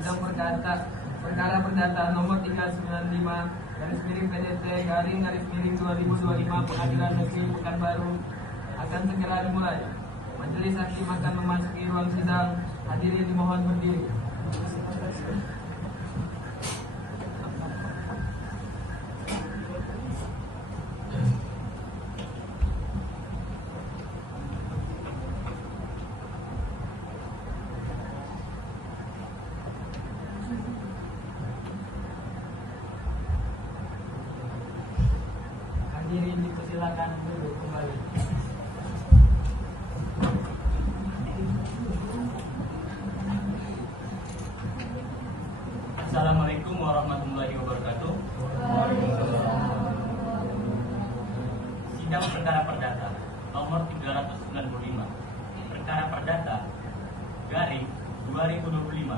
Sidang perkara perdata nomor 395 garis miring PDT garing garis miring 2025 Pengadilan Negeri Pekanbaru akan segera dimulai. Majelis hakim akan memasuki ruang sidang. Hadirin dimohon berdiri. Hadirin dipersilakan duduk kembali. Assalamualaikum warahmatullahi wabarakatuh. Sidang perkara perdata nomor 395 perkara perdata garing 2025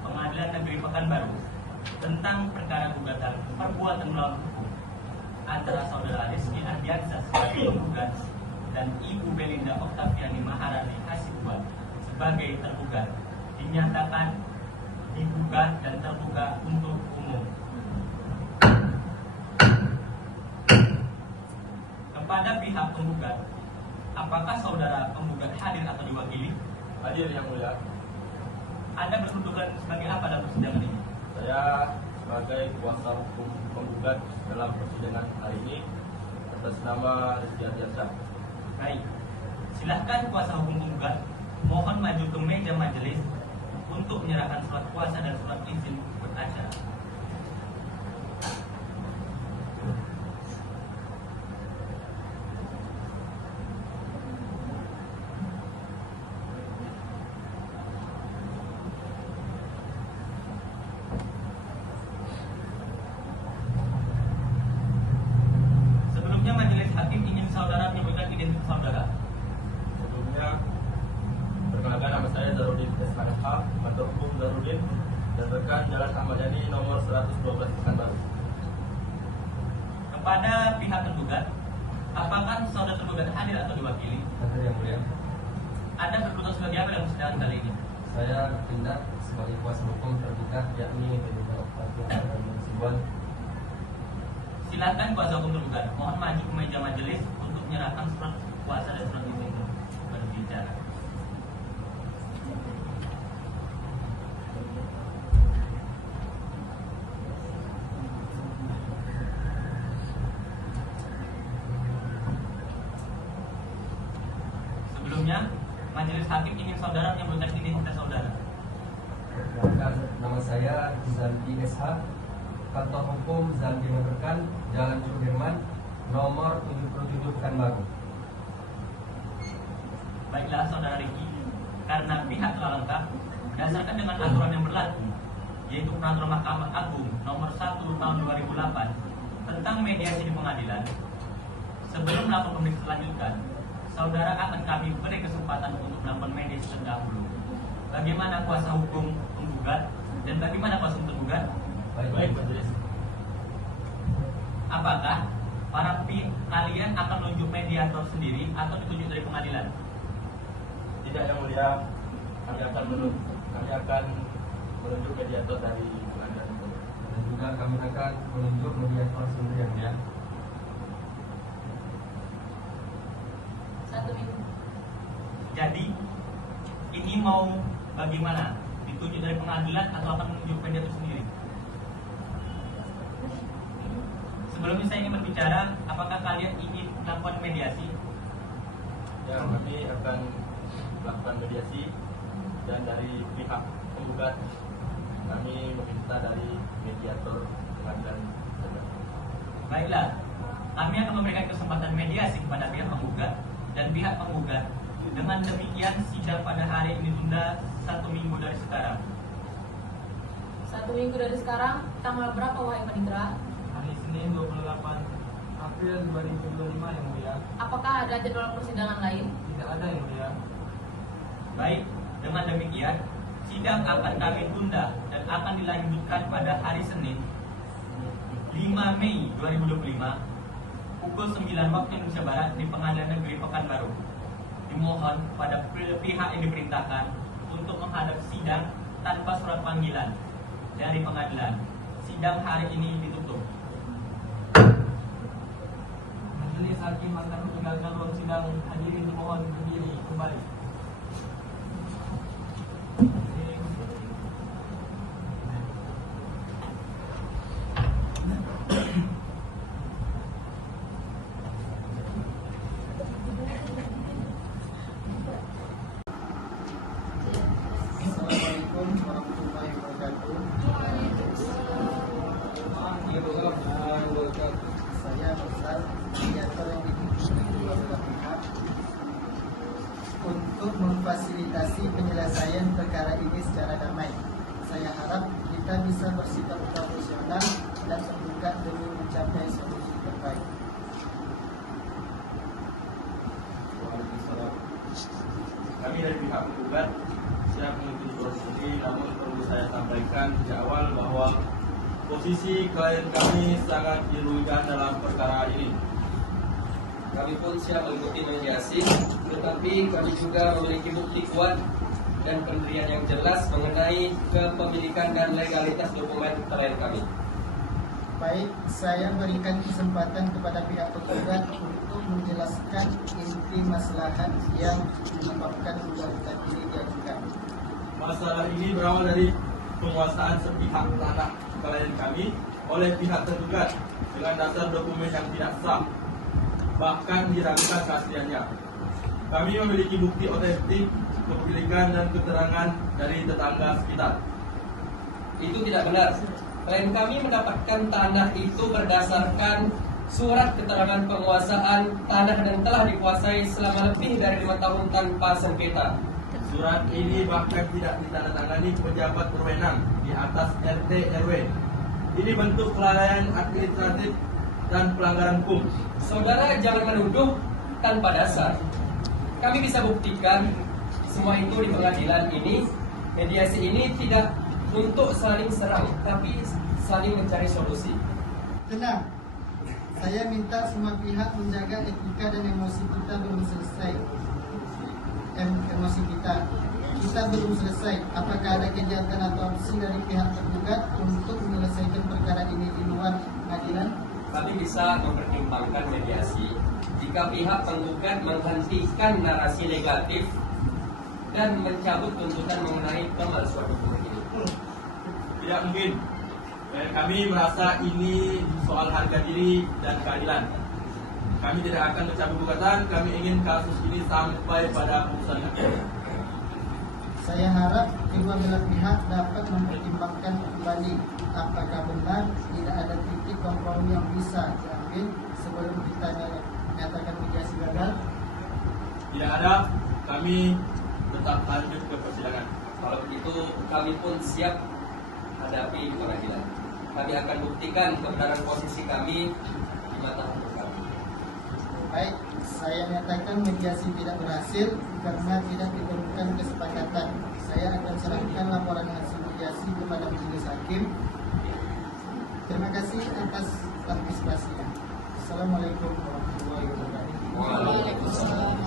Pengadilan Negeri Pekanbaru tentang perkara gugatan perbuatan melawan hukum antara saudara Rizky Ardiansyah sebagai penggugat dan Ibu Belinda Oktaviani Maharani Hasibuan sebagai tergugat dinyatakan dibuka dan terbuka untuk umum. Kepada pihak penggugat, apakah saudara penggugat hadir atau diwakili? Hadir, Yang Mulia. Anda berkedudukan sebagai apa dalam persidangan ini? Saya sebagai kuasa hukum penggugat dalam persidangan hari ini atas nama Rizky Ardiansyah. Baik, silahkan kuasa hukum penggugat mohon maju ke meja majelis untuk menyerahkan surat kuasa dan surat izin beracara. Sebelumnya majelis hakim ingin saudara menyebutkan identitas saudara. Sebelumnya, perkenalkan nama saya Zarudin SKSH, kantor hukum Zarudin, dan rekan Jalan Ahmad Yani nomor 112 Pekanbaru. Kepada pihak tergugat, apakah saudara tergugat hadir atau diwakili? Hadir, Yang Mulia. Anda berkedudukan sebagai apa dalam persidangan kali ini? Saya bertindak sebagai kuasa hukum tergugat yakni Belinda Oktaviani Hasibuan. Silakan kuasa hukum tergugat mohon maju ke meja majelis untuk menyerahkan surat kuasa dan surat izin berbicara. Sebelumnya, majelis hakim ingin saudara menyebutkan identitas saudara. Perkenalkan, nama saya Zanti SH, kantor hukum Zanti Menerkan, Jalan Sudirman, nomor 77 Pekanbaru. Baiklah saudara Riki, karena pihak telah lengkap, berdasarkan dengan aturan yang berlaku, yaitu peraturan Mahkamah Agung nomor 1 tahun 2008 tentang mediasi di pengadilan, sebelum melakukan pemeriksaan selanjutnya, saudara akan kami beri kesempatan untuk melakukan mediasi terdahulu. Bagaimana kuasa hukum penggugat dan bagaimana kuasa hukum tergugat? Baik, majelis. Apakah para kalian akan menunjuk mediator sendiri atau ditunjuk dari pengadilan? Tidak, Yang Mulia. Kami akan menunjuk mediator dari pengadilan. Dan juga kami akan menunjuk mediator sendiri, Yang Mulia. 1 minggu. Jadi ini mau bagaimana? Ditunjuk dari pengadilan atau akan menunjuk mediator sendiri? Sebelumnya saya ingin berbicara, apakah kalian ingin melakukan mediasi? Ya, kami akan melakukan mediasi, dan dari pihak penggugat kami meminta dari mediator pengadilan. Baiklah, kami akan memberikan kesempatan mediasi kepada pihak penggugat dan pihak penggugat. Dengan demikian sidang pada hari ini ditunda 1 minggu dari sekarang. 1 minggu dari sekarang, tanggal berapa wahai Panitera? Hari Senin 28 April 2025 Yang Mulia. Apakah ada jadwal persidangan lain? Tidak ada Yang Mulia. Baik, dengan demikian sidang akan kami tunda dan akan dilanjutkan pada hari Senin 5 Mei 2025 pukul 9 waktu Indonesia Barat di Pengadilan Negeri Pekanbaru. Dimohon pada pihak yang diperintahkan untuk menghadap sidang tanpa surat panggilan dari pengadilan. Sidang hari ini ditutup. Majelis hakim akan meninggalkan ruang sidang. Hadirin dimohon berdiri kembali. Assalamualaikum warahmatullahi wabarakatuh. Saya Ustaz mediator yang dipilih kedua belah pihak untuk memfasilitasi penyelesaian perkara ini secara damai. Saya harap kita bisa bersikap profesional dan terbuka demi mencapai solusi terbaik. Kami dari pihak penggugat siap mengikuti proses ini, namun perlu saya sampaikan di awal bahwa posisi klien kami sangat dirugikan dalam perkara ini. Kami pun siap mengikuti mediasi, tetapi kami juga memiliki bukti kuat dan pendirian yang jelas mengenai kepemilikan dan legalitas dokumen klien kami. Baik, saya berikan kesempatan kepada pihak penggugat untuk menjelaskan inti maslahat yang menyebabkan gugatan ini diajukan. Masalah ini berawal dari penguasaan sepihak tanah klien kami oleh pihak tergugat dengan dasar dokumen yang tidak sah, bahkan diragukan keasliannya. Kami memiliki bukti otentik kepemilikan dan keterangan dari tetangga sekitar. Itu tidak benar. Klien kami mendapatkan tanah itu berdasarkan surat keterangan penguasaan tanah dan telah dikuasai selama lebih dari 5 tahun tanpa sengketa. Surat ini bahkan tidak ditandatangani pejabat berwenang di atas RT RW. Ini bentuk kelalaian administratif dan pelanggaran hukum. Saudara jangan menuduh tanpa dasar. Kami bisa buktikan semua itu di pengadilan ini. Mediasi ini tidak untuk saling serang, tapi saling mencari solusi. Tenang, saya minta semua pihak menjaga etika dan emosi kita belum selesai. Emosi kita belum selesai. Apakah ada kegiatan atau opsi dari pihak tergugat untuk menyelesaikan perkara ini di luar pengadilan? Kami bisa mempertimbangkan mediasi jika pihak penggugat menghentikan narasi negatif dan mencabut tuntutan mengenai pemalsuan dokumen ini. Tidak mungkin. Dan kami merasa ini soal harga diri dan keadilan. Kami tidak akan mencabut gugatan. Kami ingin kasus ini sampai pada putusan hakim. Saya harap kedua belah pihak dapat mempertimbangkan kembali apakah benar tidak ada titik kompromi yang bisa diambil sebelum kita menyatakan mediasi gagal. Tidak ada. Kami tetap lanjut ke persidangan. Kalau begitu kami pun siap hadapi di pengadilan. Kami akan buktikan kebenaran posisi kami di mata hukum kami. Baik, saya nyatakan mediasi tidak berhasil karena tidak ditemukan kesepakatan. Saya akan serahkan laporan hasil mediasi kepada majelis hakim. Terima kasih atas partisipasinya. Assalamualaikum warahmatullahi wabarakatuh. Waalaikumsalam.